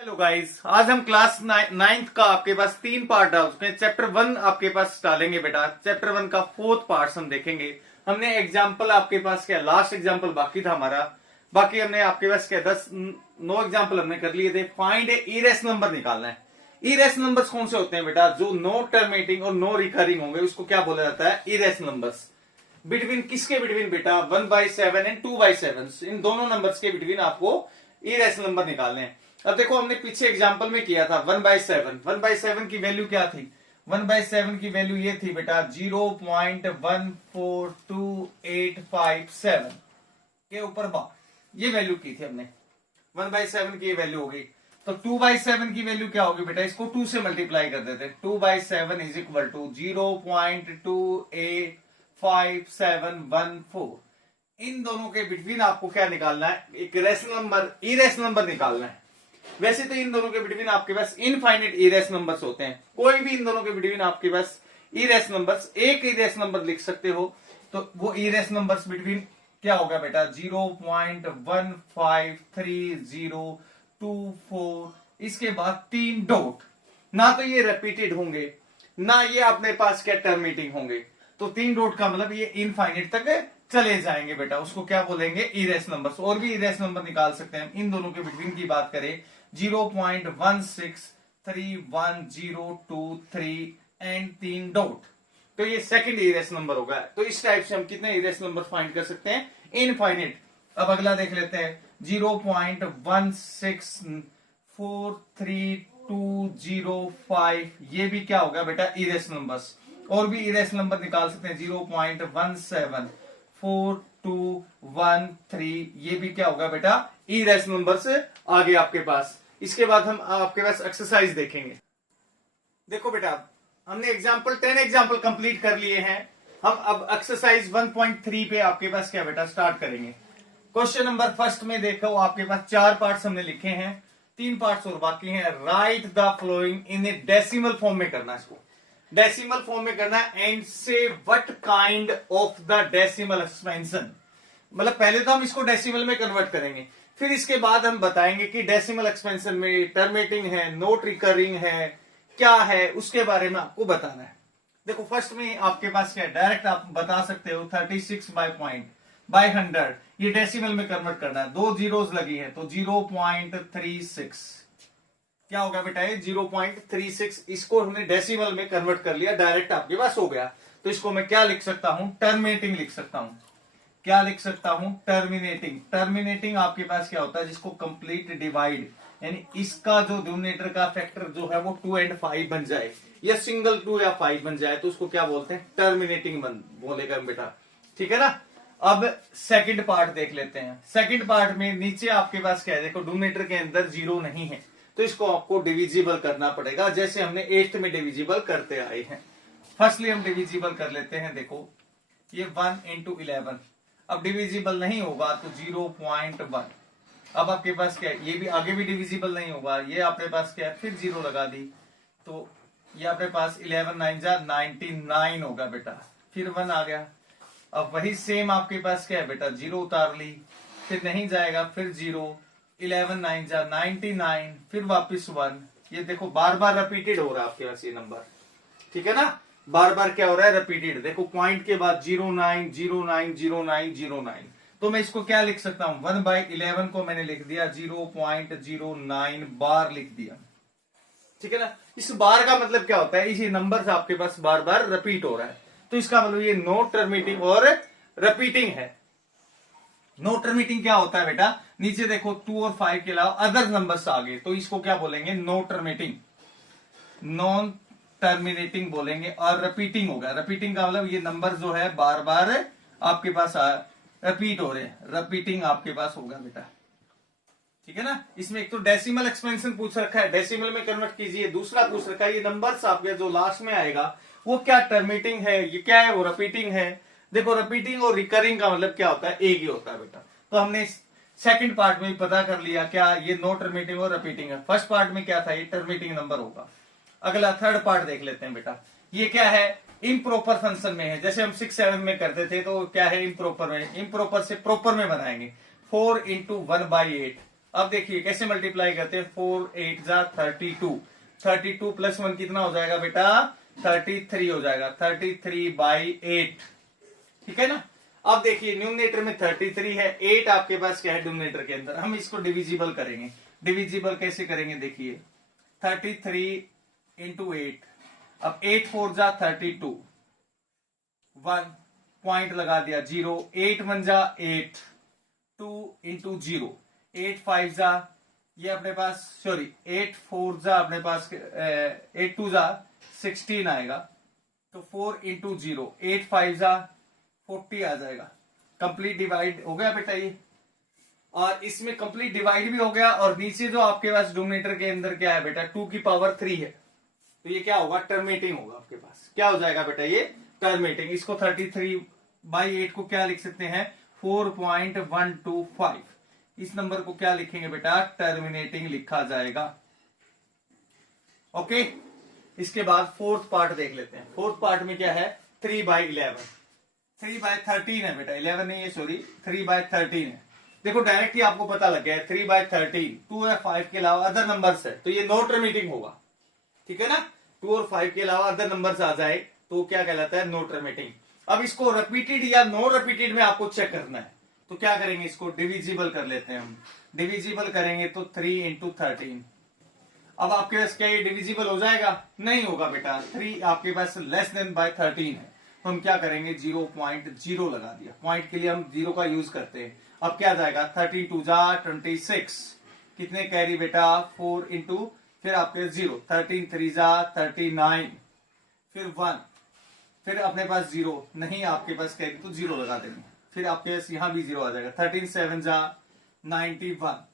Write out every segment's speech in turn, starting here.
Hello guys, आज हम class ninth का आपके पास 3 पार्ट डाल चुके हैं। चैप्टर 1 आपके पास डालेंगे बेटा। चैप्टर 1 का 4th पार्ट हम देखेंगे। हमने एग्जाम्पल आपके पास क्या, लास्ट एग्जाम्पल बाकी था हमारा। बाकी हमने आपके पास क्या 9 एग्जाम्पल हमने कर लिए थे। फाइंड ए इरेस नंबर निकालना है। इरेस नंबर्स कौन से होते हैं बेटा? जो नो टर्मिनेटिंग और नो रिकरिंग होंगे उसको क्या बोला जाता है? इरेस नंबर्स। बिटवीन किसके बिटवीन बेटा? 1/7 एंड 2/7। इन दोनों नंबर्स के बिटवीन आपको इरेस नंबर निकालने हैं। अब देखो, हमने पीछे एग्जांपल में किया था 1/7। 1/7 की वैल्यू क्या थी? 1/7 की वैल्यू ये थी बेटा 0.142857 के ऊपर ये वैल्यू की थी हमने। 1/7 की ये वैल्यू होगी। तो 2/7 की वैल्यू क्या होगी बेटा? इसको 2 से मल्टीप्लाई कर देते। 2/7 इज इक्वल टू 0.285714। इन दोनों के बिटवीन आपको क्या निकालना है? एक इरेस नंबर निकालना है। वैसे तो इन दोनों के बिटवीन आपके पास इनफाइनाइट इरेस नंबर्स होते हैं। कोई भी इन दोनों के बिटवीन आपके पास इरेस नंबर्स, एक इरेस नंबर लिख सकते हो। तो वो इरेस नंबर्स बिटवीन क्या होगा बेटा? 0.153024। इसके बाद 3 डॉट। ना तो ये रिपीटेड होंगे, ना ये अपने पास क्या टर्मिनेटिंग होंगे। तो 3 डॉट का मतलब ये इनफाइनाइट तक चले जाएंगे बेटा। उसको क्या बोलेंगे? इरेस नंबर्स। और भी इरेस नंबर निकाल सकते हैं। इन दोनों के बिटवीन की बात करें 0.16310223 एंड 3 डॉट। तो ये सेकंड इरेस नंबर होगा। तो इस टाइप से हम कितने इरेस नंबर फाइंड कर सकते हैं? इनफाइनाइट। अब अगला देख लेते हैं 0.16432205। ये भी क्या होगा बेटा? इरेस नंबर्स। और भी इरेस नंबर निकाल सकते हैं 0.174213। ये भी क्या होगा बेटा? इरेस नंबर से आगे आपके पास। इसके बाद हम आपके पास एक्सरसाइज देखेंगे। देखो बेटा, हमने 10 एग्जाम्पल कंप्लीट कर लिए हैं। हम अब एक्सरसाइज 1.3 पे आपके पास क्या बेटा स्टार्ट करेंगे। क्वेश्चन नंबर फर्स्ट में देखो, आपके पास 4 पार्ट्स हमने लिखे हैं, 3 पार्ट्स और बाकी हैं। Write the following in a decimal form में करना है। इसको डेसिमल फॉर्म में करना है। एंड से what kind of the decimal expansion. मतलब पहले तो हम इसको डेसिमल में कन्वर्ट करेंगे, फिर इसके बाद हम बताएंगे कि डेसिमल एक्सपेंशन में टर्मिनेटिंग है, नोट रिकरिंग है, क्या है, उसके बारे में आपको बताना है। देखो, फर्स्ट में आपके पास क्या है, डायरेक्ट आप बता सकते हो 36/100। ये डेसिमल में कन्वर्ट करना है। 2 जीरोस लगी है तो 0.36 क्या होगा बेटा? ये 0.36। इसको हमने डेसिमल में कन्वर्ट कर लिया, डायरेक्ट आपके पास हो गया। तो इसको मैं क्या लिख सकता हूं? टर्मिनेटिंग लिख सकता हूं। क्या लिख सकता हूं? टर्मिनेटिंग। टर्मिनेटिंग आपके पास क्या होता है? जिसको कंप्लीट डिवाइड, यानी इसका जो डिनोमिनेटर का फैक्टर जो है वो 2 और 5 बन जाए, या सिंगल 2 या 5 बन जाए, तो उसको क्या बोलते हैं? टर्मिनेटिंग बोलेगा बेटा। ठीक है ना। अब सेकंड पार्ट देख लेते हैं। सेकंड पार्ट में नीचे आपके पास क्या है? देखो, डिनोमिनेटर के अंदर 0 नहीं है, तो इसको आपको डिविजिबल करना पड़ेगा, जैसे हमने 8th में डिविजिबल करते आए हैं। फर्स्टली हम डिविजिबल कर लेते हैं। देखो, ये 1 × 11। अब डिविजिबल नहीं होगा तो 0.1। अब आपके पास क्या है? ये भी आगे भी डिविजिबल नहीं होगा। ये आपके पास क्या है? फिर 0 लगा दी तो ये आपके पास 11 9 जा 99 होगा बेटा। फिर 1 आ गया। अब वही सेम आपके पास क्या है बेटा? 0 उतार ली, फिर नहीं जाएगा, फिर 0, 11 9 जा 99, फिर वापिस 1। ये देखो, बार बार रिपीटेड हो रहा है आपके पास ये नंबर। ठीक है ना। बार बार क्या हो रहा है? रिपीटेड। देखो, पॉइंट के बाद 09 09 09 09। तो मैं इसको क्या लिख सकता हूं? 1/11 को मैंने लिख दिया 0.09 बार लिख दिया। ठीक है ना। इस बार का मतलब क्या होता है? इसी नंबर से आपके पास बार बार रिपीट हो रहा है, तो इसका मतलब ये नो टर्मिनेटिंग और रिपीटिंग है। नो टर्मिनेटिंग क्या होता है बेटा? नीचे देखो 2 और 5 के अलावा अदर नंबर्स आ गए, तो इसको क्या बोलेंगे? नो टर्मिनेटिंग, नॉन टर्मिनेटिंग बोलेंगे। और रिपीटिंग होगा। रिपीटिंग का मतलब ये नंबर जो है बार बार आपके पास रिपीट हो रहे हैं, रिपीटिंग आपके पास होगा बेटा। ठीक है ना। इसमें एक तो डेसिमल एक्सपेंशन पूछ रखा है, डेसिमल में कन्वर्ट कीजिए। दूसरा पूछ रखा है ये नंबर्स आपके जो लास्ट में आएगा वो क्या टर्मिनेटिंग है, ये क्या है, वो रिपीटिंग है। देखो, रिपीटिंग और रिकरिंग का मतलब क्या होता है? एक ही होता है बेटा। तो हमने सेकंड पार्ट में पता कर लिया क्या ये नो टर्मिनेटिंग और रिपीटिंग है। फर्स्ट पार्ट में क्या था? ये टर्मिनेटिंग नंबर होगा। अगला थर्ड पार्ट देख लेते हैं बेटा। ये क्या है? इम्प्रॉपर फंक्शन में है। जैसे हम 6 7 में करते थे, तो क्या है? इम्प्रॉपर में। इम्प्रॉपर से प्रॉपर में बनाएंगे। 4 × 1/8 अब देखिए कैसे मल्टीप्लाई करते हैं, 4 8 जा 32, 32 प्लस 1 कितना हो जाएगा बेटा 33 हो जाएगा, 33/8, ठीक है ना। अब देखिए न्यूमरेटर में 33 है, 8 आपके पास क्या है डिनोमिनेटर के अंदर, हम इसको डिविजिबल करेंगे। डिविजिबल कैसे करेंगे देखिए, 33 इंटू 8, अब 8 4 जा 32, 1 पॉइंट लगा दिया 0, 8 1 जा 8, 2 इंटू 0, 8 5 जा ये अपने पास, सॉरी 8 4 जा अपने पास 8 2 जा 16 आएगा, तो 4 इंटू 0, 8 5 जा 40 आ जाएगा। कंप्लीट डिवाइड हो गया बेटा ये, और इसमें कंप्लीट डिवाइड भी हो गया, और नीचे जो आपके पास डिनोमिनेटर के अंदर क्या है बेटा 2 की पावर 3 है, तो ये क्या होगा टर्मिनेटिंग होगा आपके पास, क्या हो जाएगा बेटा ये टर्मिनेटिंग। इसको 33/8 को क्या लिख सकते हैं 4.125, इस नंबर को क्या लिखेंगे बेटा टर्मिनेटिंग लिखा जाएगा। ओके, इसके बाद फोर्थ पार्ट देख लेते हैं। फोर्थ पार्ट में क्या है 3/11, 3/13 है बेटा, 11 नहीं है सॉरी 3/13 है। देखो डायरेक्ट ही आपको पता लग गया है 3/13, 2 या 5 के अलावा अदर नंबर्स है तो ये नॉट रिमीटिंग होगा, ठीक है ना। 2 और 5 के अलावा अदर नंबर्स आ जाए तो क्या कहलाता है नॉट रिमीटिंग। अब इसको रिपीटेड या नॉन रिपीटेड में आपको चेक करना है, तो क्या करेंगे इसको डिविजिबल कर लेते हैं हम। डिविजिबल करेंगे तो 3 इंटू 13, अब आपके पास क्या ये डिविजिबल हो जाएगा, नहीं होगा बेटा, 3 आपके पास लेस देन बाय 13 है, तो हम क्या करेंगे 0.0 लगा दिया, पॉइंट के लिए हम 0 का यूज करते हैं। अब क्या जाएगा 32 जा 26, कितने कैरी बेटा 4 इंटू फिर आपके 0, 13 3 जा 39, फिर 1, फिर अपने पास 0 नहीं आपके पास कैरी तो 0 लगा देंगे, फिर आपके पास यहां भी 0 आ जाएगा, 13 7 जा 91,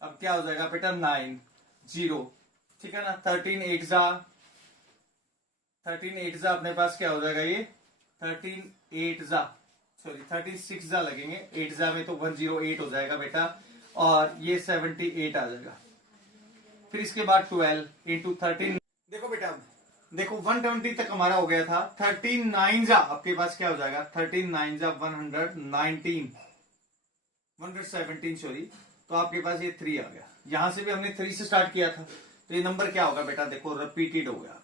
अब क्या हो जाएगा बेटा 9 0, ठीक है ना। 13 8 जा अपने पास क्या हो जाएगा ये 13 8 जा सॉरी 36 जा लगेंगे, 8 जा में तो 108 हो जाएगा बेटा, और ये 78 आ जाएगा। फिर इसके बाद 12 इंटू 13, देखो बेटा देखो 120 तक हमारा हो गया था, 13 9 जा आपके पास क्या हो जाएगा 13 9 जा 119 117 सॉरी, तो आपके पास ये 3 आ गया। यहां से भी हमने 3 से स्टार्ट किया था, तो ये नंबर क्या होगा बेटा देखो रिपीटेड हो गया,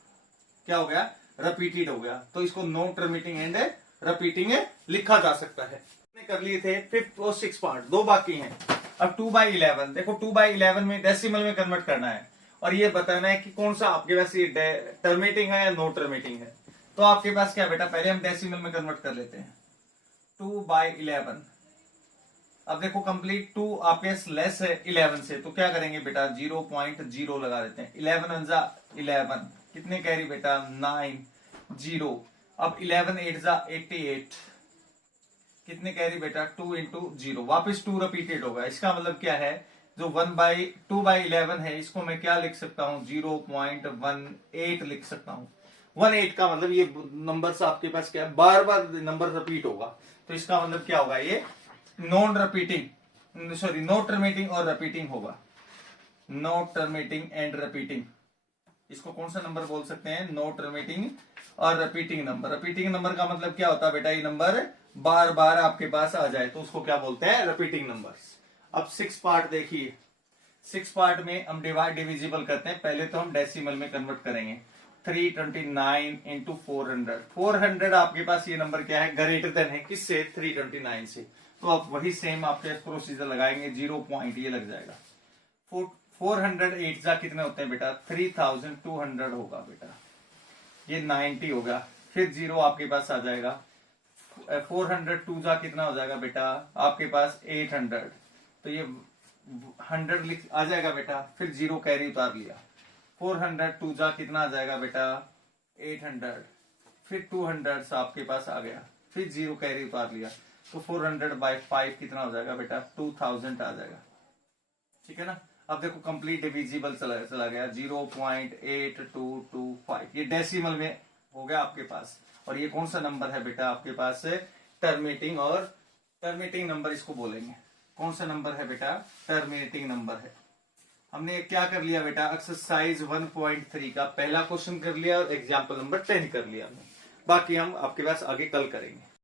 क्या हो गया रिपीटेड हो गया, तो इसको नॉट रिपीटिंग एंड रिपीटिंग लिखा जा सकता है। कर लिए थे 5th और 6th पार्ट, 2 बाकी हैं। अब 2/11 देखो 2/11 में डेसिमल में कन्वर्ट करना है, और ये बताना है कि कौन सा आपके पास ये टर्मिनेटिंग है या नॉट टर्मिनेटिंग है। तो आपके पास क्या बेटा पहले हम डेसिमल में कन्वर्ट कर लेते हैं 2/11। अब देखो कंप्लीट 2 आपके लेस है 11 से, तो क्या करेंगे बेटा 0.0 लगा देते हैं, 11 जा 11, कितने कैरी बेटा 9 0, अब 11 8 जा 88, कितने कैरी बेटा 2 इंटू 0, वापिस 2 रिपीटेड होगा। इसका मतलब क्या है जो 2/11 है इसको मैं क्या लिख सकता हूं 0.18 लिख सकता हूं। 18 का मतलब ये नंबर आपके पास क्या है बार बार नंबर रिपीट होगा, तो इसका मतलब क्या होगा ये non repeating sorry not terminating और रिपीटिंग होगा, नॉट टर्मिनेटिंग एंड रिपीटिंग। इसको कौन सा नंबर बोल सकते हैं नॉट टर्मिनेटिंग और रिपीटिंग नंबर। रिपीटिंग नंबर का मतलब क्या होता है बेटा ये नंबर बार बार आपके पास आ जाए तो उसको क्या बोलते हैं रिपीटिंग नंबर्स। अब 6 पार्ट देखिए, 6 पार्ट में हम डिविजिबल करते हैं। पहले तो हम डेसिमल में कन्वर्ट करेंगे 329 इंटू 400, 400 आपके पास ये नंबर क्या है ग्रेटर देन है किससे 329 से, तो आप वही सेम आपके प्रोसीजर लगाएंगे 0 पॉइंट ये लग जाएगा। 408 जा कितने होते हैं बेटा 3200 होगा बेटा, ये 90 होगा, फिर 0 आपके पास आ जाएगा। 402 जा कितना हो जाएगा बेटा आपके पास 800, तो ये 100 लिख आ जाएगा बेटा, फिर 0 कैरी उतार लिया। 402 जा कितना आ जाएगा बेटा 800, फिर 200 आपके पास आ गया, फिर 0 कैरी उतार लिया, तो 400/5 कितना हो जाएगा बेटा 2000 आ जाएगा, ठीक है ना। अब देखो कंप्लीट डिविजिबल चला गया 0.8225, ये डेसिमल में हो गया आपके पास। और ये कौन सा नंबर है बेटा आपके पास टर्मिनेटिंग और टर्मिनेटिंग नंबर इसको बोलेंगे। कौन सा नंबर है बेटा टर्मिनेटिंग नंबर है। हमने क्या कर लिया बेटा एक्सरसाइज 1.3 का पहला क्वेश्चन कर लिया और एग्जाम्पल नंबर 10 कर लिया हमने, बाकी हम आपके पास आगे कल करेंगे।